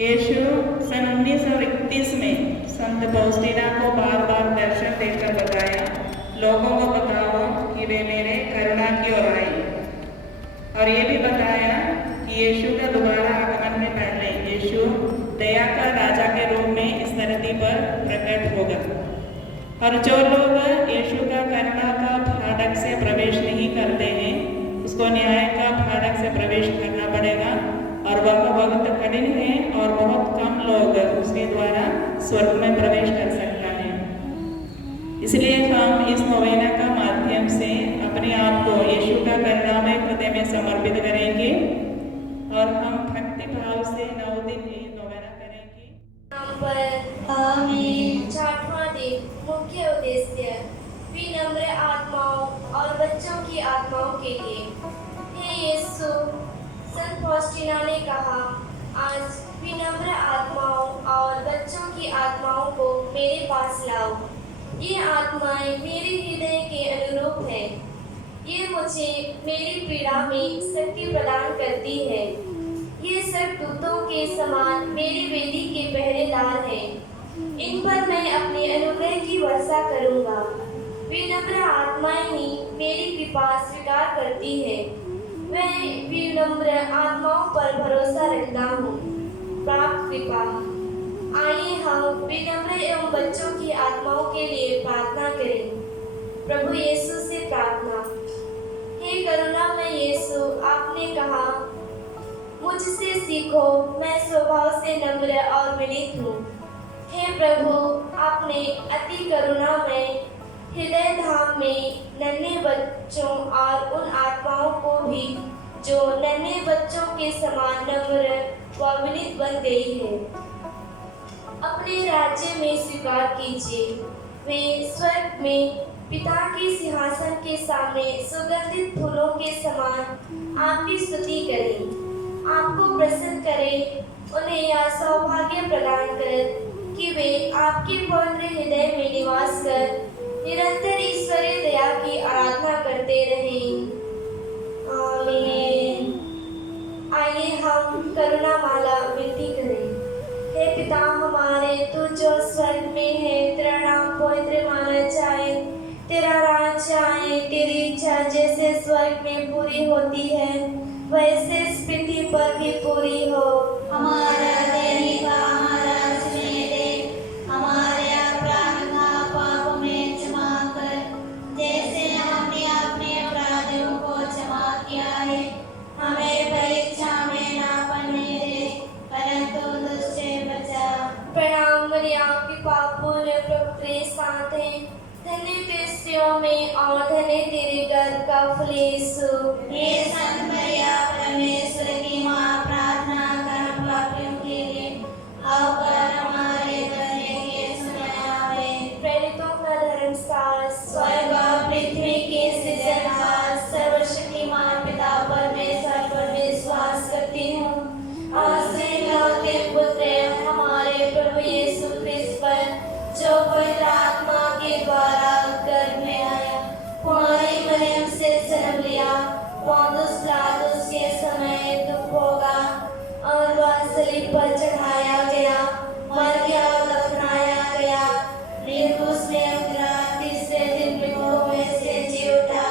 यीशु सन 1931 में संत फॉस्टीना को बार बार दर्शन देकर बताया, लोगों को बताओ कि वे मेरे करुणा की ओर आए। और ये भी बताया कि यीशु का दोबारा आगमन में पहले यीशु दया का राजा के रूप में इस धरती पर प्रकट होगा। और जो लोग यीशु का करुणा का फाटक से प्रवेश नहीं करते हैं, उसको न्याय का फाटक से प्रवेश करना पड़ेगा। और वह वक्त कठिन है और बहुत कम लोग उसके द्वारा स्वर्ग में प्रवेश कर सकता है। इसलिए हम इस नोवेना का माध्यम से अपने आप को यीशु का करुणामय हृदय में समर्पित करेंगे और हम भक्ति भाव से 9 दिन ये नोवेना करेंगे। छठवां दिन मुख्य उद्देश्य विनम्र आत्माओं और बच्चों की आत्माओं के लिए। हे यीशु, संत फॉस्टीना ने कहा, आज विनम्र आत्माओं और बच्चों की आत्माओं को मेरे पास लाओ। ये आत्माएं मेरे हृदय के अनुरूप हैं। ये मुझे मेरी पीड़ा में शक्ति प्रदान करती है। ये सब दूतों के समान मेरी वेदी के पहरेदार हैं। इन पर मैं अपने अनुग्रह की वर्षा करूंगा। विनम्र आत्माएं ही मेरी कृपा स्वीकार करती है। मैं विनम्र आत्माओं पर भरोसा रखता हूँ। प्राप्त कृपा। आइए हम विनम्र एवं बच्चों की आत्माओं के लिए प्रार्थना करें। प्रभु यीशु से प्रार्थना। हे करुणामय यीशु, आपने कहा, मुझसे सीखो, मैं स्वभाव से नम्र और विनीत हूँ। हे प्रभु, आपने अति करुणामय हृदय धाम में नन्हे बच्चों और उन आत्माओं को भी जो नन्हे बच्चों के समान नम्र व विनीत बन गई है, अपने राज्य में स्वीकार कीजिए। वे स्वर्ग में पिता के सिंहासन के सामने सुगंधित फूलों के समान आपकी स्तुति करें, आपको प्रसन्न करें, उन्हें यह सौभाग्य प्रदान कर कि वे आपके पवित्र हृदय में निवास कर निरंतर ईश्वरीय दया की आराधना करते रहें। आमीन। आइए हम करुणा माला विनती करें। हे पिता हमारे, तू जो स्वर्ग में है, तेरा नाम पवित्र माना जाए, तेरा राज्य आए, तेरी इच्छा जैसे स्वर्ग में पूरी होती है वैसे इस पृथ्वी पर भी पूरी हो। हमारा दैनिक आहार आज हमें दे, हमारे अपराध पापों में क्षमा कर, जैसे हमने अपने अपराधियों को क्षमा किया है। हमें परीक्षा में ना पड़ने दे, परंतु दुष्ट से बचा। प्रणाम मरियम, कृपा पूर्ण, प्रभु तेरे साथ है, धन्य तू स्त्रियों में और धन्य तेरे गर्भ का फल यीशु। हे संत मरियम, परमेश्वर की माँ, प्रार्थना कर पापियों के लिए, अब और हमारे मरने के समय आमीन। प्रेरितों का धर्मशास्त्र। स्वर्ग और पृथ्वी के सृजनहार सर्वशक्तिमान पिता परमेश्वर पर विश्वास करती हूँ और श्रीलौते पुत्र हमारे प्रभु यीशु क्रिस्त पर, जो पवित्र आत्मा के द्वारा गर्भ में आया, कुंवारी मरियम से जन्म लिया, पोंतुस पिलातुस के समय दुख भोगा और वह सलीब पर चढ़ाया गया, मर गया और दफनाया गया, मृत्युस में उतरा, तीसरे दिन मृतकों में से जी उठा,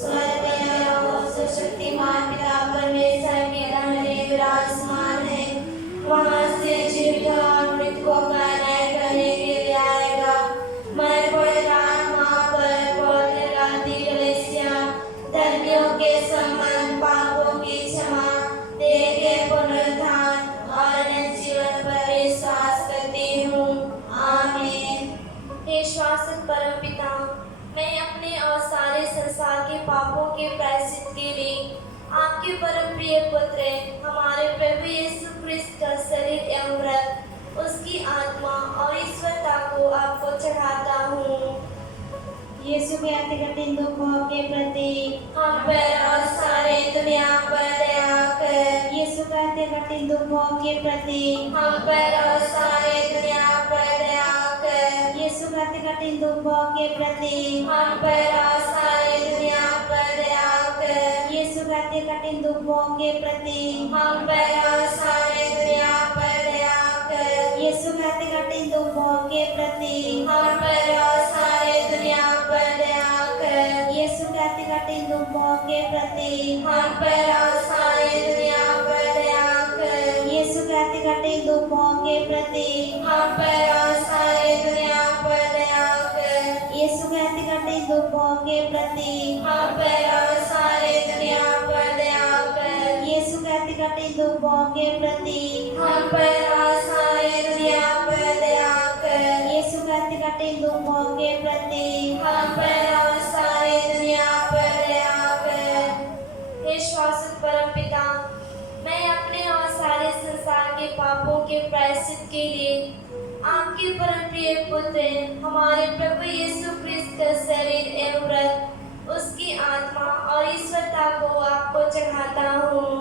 स्वर्ग गया और सर्वशक्तिमान पिता परमेश्वर के दाहिने विराजमान है, वहाँ से जीवित और मृतकों का न्याय करने के लिए आएगा। मैं पवित्र आत्मा पर पवित्र रात्रि कलीसिया, धर्मियों के सम्मान, पापों की क्षमा, देह के पुनरुत्थान और अनंत जीवन पर विश्वास करती हूँ। आमीन। हे शाश्वत परमपिता, मैं अपने और सारे संसार के पापों के प्रायश्चित के लिए आपके परम प्रिय पुत्र हमारे प्रभु यीशु क्रिस्त का शरीर एवं रक्त, उसकी आत्मा और ईश्वरता को आपको चढ़ाता हूँ। यीशु के अति कठिन दुखों के प्रति हम पर और सारे दुनिया पर दया कर। यीशु के अति कठिन दुखों के प्रति हम पर और सारे दुनिया पर दया कर। यीशु के अति कठिन दुखों के प्रति हम पर और सारे दुनिया पर दया कर। यीशु के अति कठिन दुखों के प्रति हम पर और सारे दुनिया पर दया कठिन दुखों के प्रति हम पर और सारी दुनिया पर दया कर। यीशु के अति कठिन दुखों के प्रति हम पर और सारी दुनिया पर दया कर। यीशु के अति कठिन दुखों के प्रति हम पर और सारी दुनिया पर दया कर। यीशु के अति कठिन दुखों के प्रति हम पर और सारी दुनिया पर दया कर। हे शाश्वत परमपिता, मैं अपने और सारे संसार के पापों के प्रायश्चित के लिए आपके परम प्रिय पुत्र हमारे प्रभु यीशु क्रिस्त का शरीर एवं रक्त, उसकी आत्मा और ईश्वरता को आपको चढ़ाता हूँ।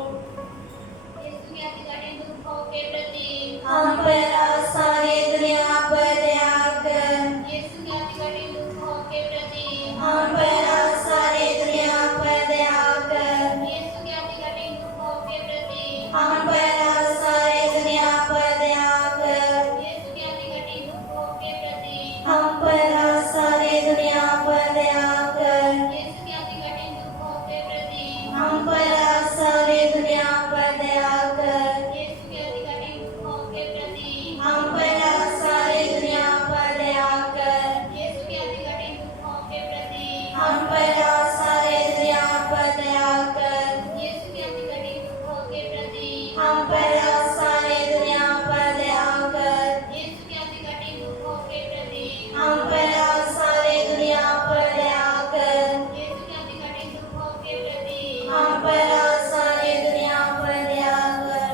यीशु के अति कठिन दुखों के प्रति हम पर और सारी दुनिया पर दया कर। यीशु के अति कठिन दुखों के प्रति हम पर और सारी दुनिया पर दया कर। यीशु के अति कठिन दुखों के प्रति हम पर और सारी दुनिया पर दया कर। यीशु के अति कठिन दुखों के प्रति हम पर और सारी दुनिया पर दया कर। यीशु के अति कठिन दुखों के प्रति हम पर और सारी दुनिया पर दया कर। यीशु के अति कठिन दुखों के प्रति हम पर और सारी दुनिया पर दया कर। यीशु के अति कठिन दुखों के प्रति हम पर और सारी दुनिया पर दया कर। यीशु के अति कठिन दुखों के प्रति हम पर और सारी दुनिया पर दया कर। यीशु के अति कठिन दुखों के प्रति हम पर और सारी दुनिया पर दया कर। यीशु के अति कठिन दुखों के प्रति हम पर और सारी दुनिया पर दया कर।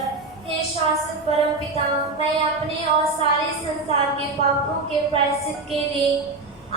हे शाश्वत परमपिता, मैं अपने और सारे संसार के पापों के प्रायश्चित के लिए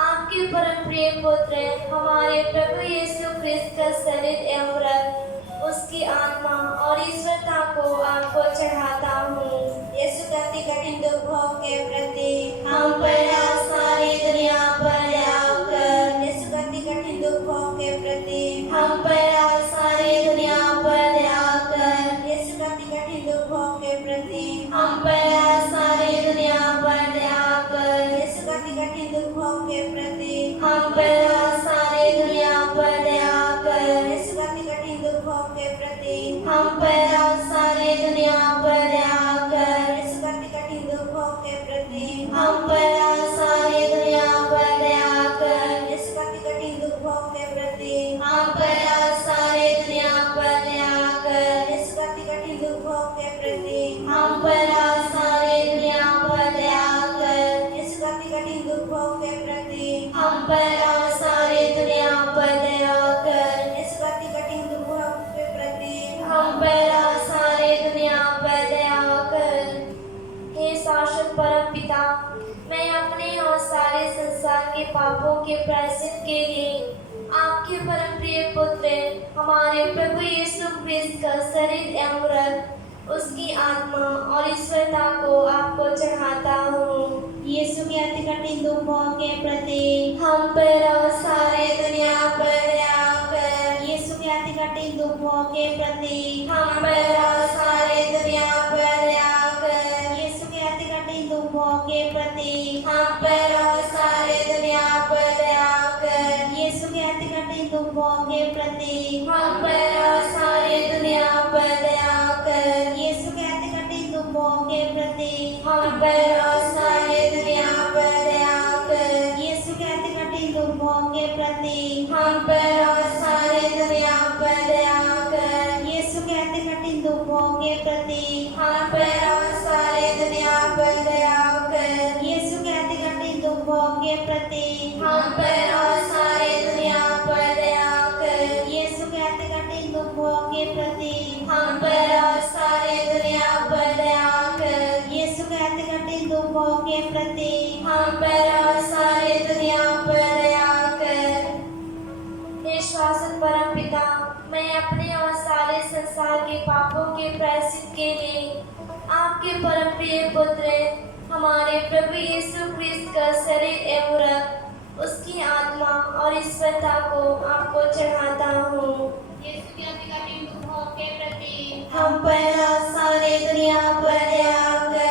आपके परम प्रिय पुत्र हमारे प्रभु यीशु क्रिस्त का शरीर एवं रक्त, उसकी आत्मा और ईश्वरता को आपको चढ़ाता हूँ। यीशु के अति कठिन दुखों के प्रति हम पर और सारी दुनिया पर दया कर। यीशु के अति कठिन दुखों के प्रति हम पर और सारी दुनिया पर दया कर। यीशु के अति कठिन दुखों के प्रति हम पर और सारी दुनिया पर दया कर। यीशु के अति कठिन दुखों के प्रति हम पर और सारी दुनिया पर दया कर। यीशु के अति कठिन दुखों के प्रति हम पर और सारी दुनिया पर दया कर। यीशु के अति कठिन दुखों के प्रति हम पर और सारी दुनिया पर दया कर। यीशु के अति कठिन दुखों के प्रति हम पर और सारी दुनिया पर दया कर। यीशु के अति कठिन दुखों के प्रति हम पर और सारी दुनिया पर दया कर। यीशु के अति कठिन दुखों के प्रति हम पर और सारी दुनिया पर दया कर। यीशु के अति कठिन दुखों के प्रति हम पर और सारी दुनिया पर दया कर। हे शाश्वत परमपिता, मैं अपने और सारे संसार के पापों के प्रायश्चित के लिए आपके परम प्रिय पुत्र हमारे प्रभु यीशु क्रिस्त का शरीर एवं रक्त, उसकी आत्मा और ईश्वरता को आपको चढ़ाता हूँ। यीशु के अति कठिन दुखों के प्रति हम पर और सारी दुनिया पर दया कर। यीशु के अति कठिन दुखों के प्रति हम पर और सारी दुनिया पर दया कर। यीशु के अति कठिन दुखों के प्रति हम पर और सारी दुनिया पर दया कर। यीशु के अति कठिन दुखों के प्रति हम पर और सारी दुनिया पर दया कर। यीशु के अति कठिन दुखों के प्रति हम पर और सारी दुनिया पर दया कर। यीशु के अति कठिन दुखों के प्रति हम पर और सारी दुनिया पर दया कर। यीशु के अति कठिन दुखों के प्रति हम पर और सारी दुनिया पर दया कर। यीशु के अति कठिन दुखों के प्रति हम पर और सारी दुनिया पर दया कर। यीशु के अति कठिन दुखों के प्रति हम पर और सारी दुनिया पर दया कर। यीशु के अति कठिन दुखों के प्रति हम पर और सारी दुनिया पर दया कर। हे शाश्वत परमपिता, मैं अपने और सारे संसार के पापों के प्रायश्चित के लिए आपके परम प्रिय पुत्र हमारे प्रभु यीशु क्रिस्त का शरीर एवं रक्त, उसकी आत्मा और ईश्वरता को आपको चढ़ाता हूँ। यीशु के अति कठिन दुखों के प्रति हम पर और सारी दुनिया पर दया कर।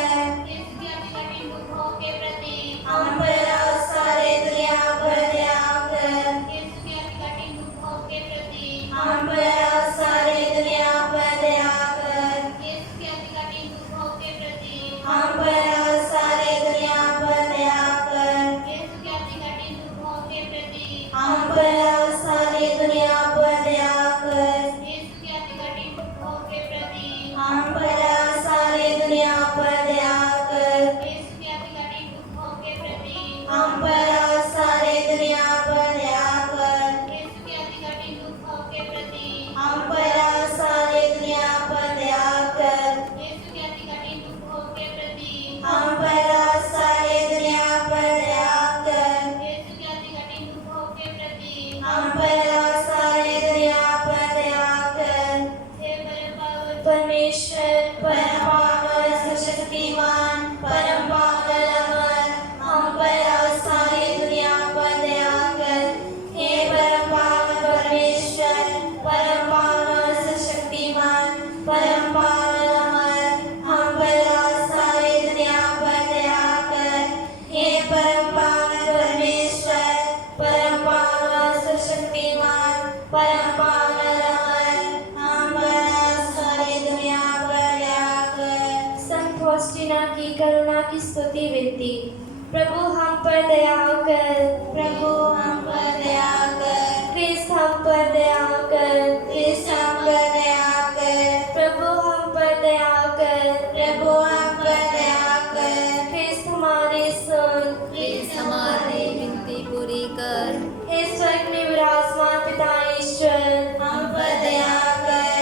यीशु के अति कठिन दुखों के प्रति हम पर और सारी दुनिया पर दया कर। यीशु के अति कठिन दुखों के प्रति हम पर और सारी दुनिया पर दया कर। यीशु के अति कठिन दुखों के प्रति हम पर और सारे दुनिया पर दया कर। यीशु के अति कठिन दुखों के प्रति हम पर और सारी दुनिया पर दया कर। यीशु के अति कठिन दुखों के प्रति हम पर और सारी दुनिया पर दया कर। यीशु के अति कठिन दुखों के प्रति हम पर और सारी दुनिया पर दया कर। यीशु के अति कठिन दुखों के प्रति हम पर और सारी दुनिया पर दया कर। यीशु के अति कठिन दुखों के प्रति हम पर और सारी दुनिया पर दया कर। यीशु के अति कठिन दुखों के प्रति हम पर और सारी दुनिया पर दया कर। हे परम परमेश्वर परम पावन सर्वशक्तिमान परम पावन अमर, हम पर और सारी दुनिया पर दया कर। हे परम पावन परमेश्वर परम पावन सर्वशक्तिमान परम पावन अमर, हम पर और सारी दुनिया पर दया कर। हे परम पावन परमेश्वर परम पावन सर्वशक्तिमान परम पावन अमर, हम पर और सारी दुनिया पर दया कर। संत फॉस्टिना की करुणा की स्तुति विनती। प्रभु हम पर दया कर। प्रभु हम पर दया कर। क्रिस्त हम पर दया कर। क्रिस्त हम पर दया कर। प्रभु हम पर दया कर। प्रभु हम पर दया कर। क्रिस्त हमारे सुन। क्रिस्त हमारी विनती पूरी कर। हे स्वर्ग में विराजमान पिता ईश्वर, हम पर दया कर।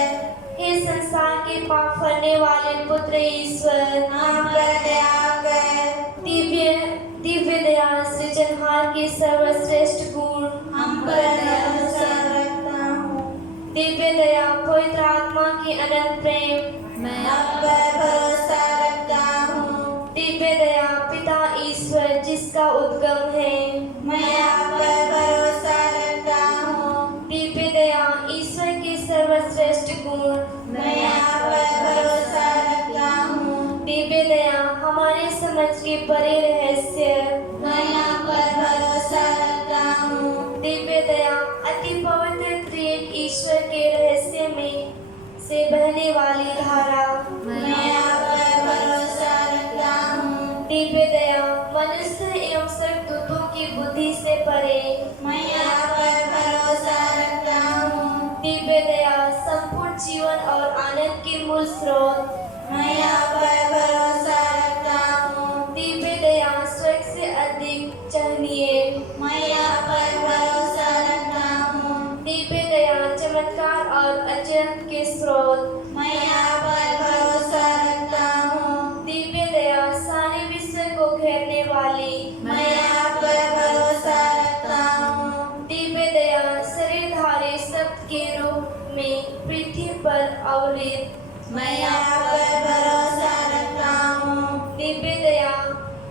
हे संसार के पाप करने वाले पुत्र ईश्वर, हम पर दया कर। दिव्य दया सृजनहार के सर्वश्रेष्ठ गुण, हम पर भरोसा रखता हूँ। दिव्य दया पवित्र आत्मा के अनंत प्रेम, मैं आप पर भरोसा रखता हूँ। दिव्य दया पिता ईश्वर जिसका उद्गम है, मैं आप पर भरोसा रखता हूँ। दिव्य दया ईश्वर के सर्वश्रेष्ठ गुण, मैं आप पर भरोसा रखता हूँ। दिव्य दया हमारे समझ के परे रहस्य, मैं आप पर भरोसा रखता हूँ। दिव्य दया अति पवित्र त्रिएक ईश्वर के रहस्य में से बहने वाली धारा, मैं आप पर भरोसा रखता हूँ। दिव्य दया मनुष्य एवं स्वर्गदूतों की बुद्धि से परे, मैं आप पर भरोसा रखता हूँ। दिव्य दया संपूर्ण जीवन और आनंद के मूल स्रोत, मैं आप पर भरोसा रखता हूँ। दिव्य दया स्वर्ग से अधिक चाहनीय, मैं आप पर भरोसा रखता हूँ। दिव्य दया चमत्कार और अचरज के स्रोत, मैं आप पर भरोसा रखता हूँ। दिव्य दया सारे विश्व को घेरने वाली, मैं आप पर भरोसा रखता हूँ। दिव्य दया शरीरधारी शब्द के रूप में पृथ्वी पर अवतरित, मैं आप पर भरोसा रखता हूँ। दिव्य दया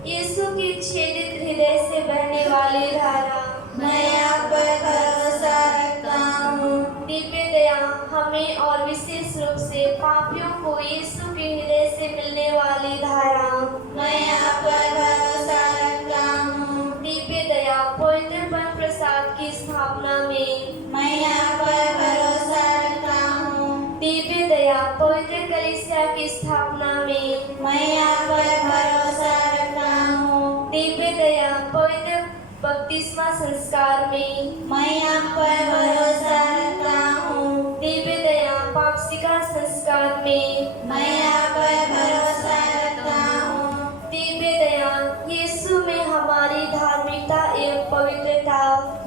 यीशु के छेदित हृदय से बहने वाली धारा, मैं आप पर भरोसा रखता हूँ। दिव्य दया हमें और विशेष रूप से पापियों को यीशु के हृदय से मिलने वाली धारा, मैं आप पर भरोसा रखता हूँ। दिव्य दया पवित्र बन प्रसाद की स्थापना में, मैं आप पर भरोसा रखता हूँ। दिव्य दया पवित्र कलीसिया की स्थापना में, मैं आप पर भरोसा रखता हूँ। दिव्य दया पवित्र बपतिस्मा संस्कार में, मैं आप पर भरोसा रखता हूँ। दिव्य दया पापसिका संस्कार में, मैं आप पर भरोसा रखता हूँ। दिव्य दया यीशु में हमारी धार्मिकता एवं पवित्रता,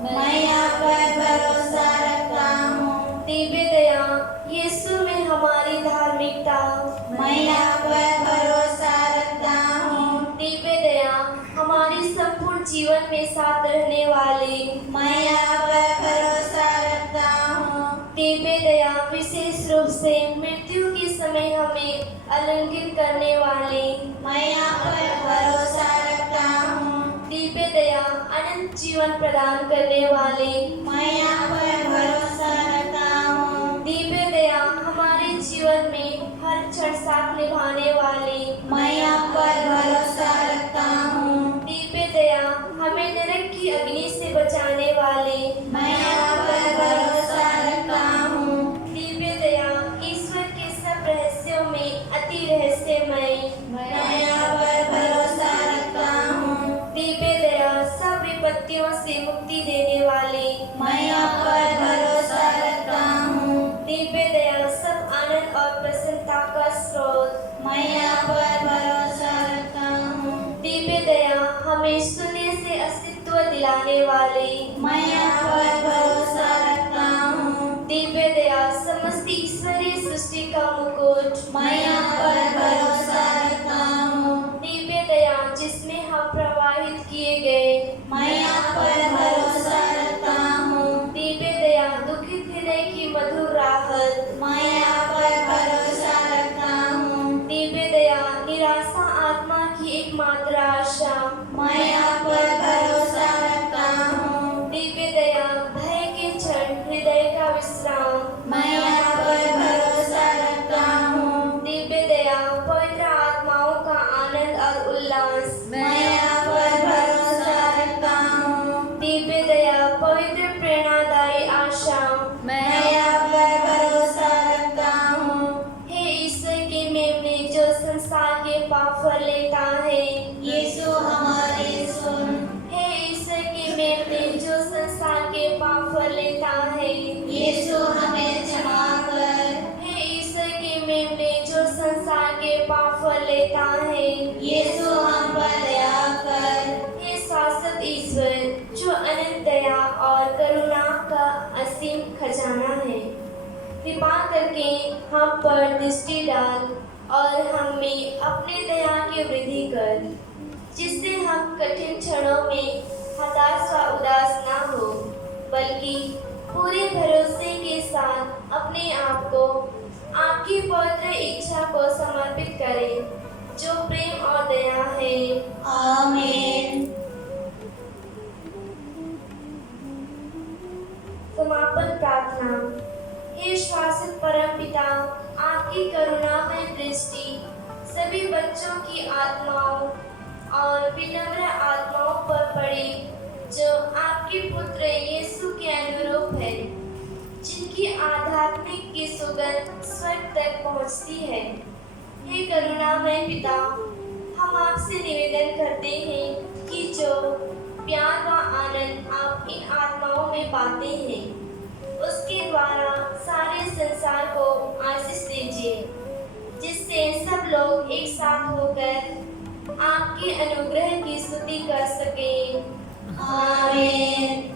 मैं आप पर भरोसा रखता हूँ। दिव्य दया यीशु में हमारी धार्मिकता, मैं आप पर भरोसा रखता हूँ। दिव्य दया हमारी संपूर्ण जीवन में साथ रहने वाली, मैं आप पर भरोसा रखता हूँ। दिव्य दया विशेष रूप से मृत्यु के समय हमें आलिंगित करने वाली, मैं आप पर भरोसा रखता हूँ। दिव्य दया अनंत जीवन प्रदान करने वाली, मैं आप पर भरोसा रखता हूँ। दिव्य दया हमारे जीवन में हर क्षण साथ निभाने वाली, मैं आप पर भरोसा रखता हूँ। दिव्य दया हमें नरक की अग्नि से बचाने वाली, मैं आप पर भरोसा रखता हूँ। दिव्य दया ईश्वर के सब रहस्यों में अति रहस्यमय, मैं हमें शून्य से अस्तित्व दिलाने वाले मैं आप पर भरोसा रखता हूँ। दिव्य दया समस्त ईश्वरीय सृष्टि का मुकुट मैं आप पर भरोसा रखता हूँ। दिव्य दया जिसमें हम प्रवाहित किए गए मैं आप पर भरोसा रखता हूँ। दिव्य दया दुखित हृदय की मधुर राहत मैं आप पर भरोसा रखता हूँ। दिव्य दया निराशा आत्मा की एकमात्र आशा मैं आप पर भरोसा रखता हूँ। दिव्य दया भय के क्षण हृदय का विश्राम मैं आप पर भरोसा रखता हूँ। दिव्य दया पवित्र आत्माओं का आनंद और उल्लास मैं आप पर भरोसा रखता हूँ। दिव्य दया पवित्र प्रेरणादायी आशा मैं आप पर भरोसा रखता हूँ। हे ईश्वर के मेमने जो संसार के पाप फल लेता है यीशु हमारी सुन। हे ईश्वर के मेमने जो संसार के पाप फल लेता है यीशु हमें क्षमा कर। हे ईश्वर के मेमने जो संसार के पाप फल लेता है यीशु हम पर दया कर। हे शाश्वत ईश्वर जो अनंत दया और करुणा का असीम खजाना है कृपा करके हम पर दृष्टि डाल और हम में अपने दया की वृद्धि कर जिससे हम कठिन क्षणों में हताश व उदास ना हो बल्कि पूरे भरोसे के साथ अपने आप को आपकी पवित्र इच्छा को समर्पित करें जो प्रेम और दया है। आमीन। समापन प्रार्थना। हे शाश्वत परमपिता आपकी करुणामय दृष्टि सभी बच्चों की आत्माओं और विनम्र आत्माओं पर पड़ी जो आपके पुत्र यीशु के अनुरूप है जिनकी आध्यात्मिक की सुगंध स्वर्ग तक पहुंचती है। हे करुणामय पिता हम आपसे निवेदन करते हैं कि जो प्यार व आनंद आप इन आत्माओं में पाते हैं उसके द्वारा सारे संसार को आशीष दीजिए जिससे सब लोग एक साथ होकर आपके अनुग्रह की स्तुति कर सकें। आमीन।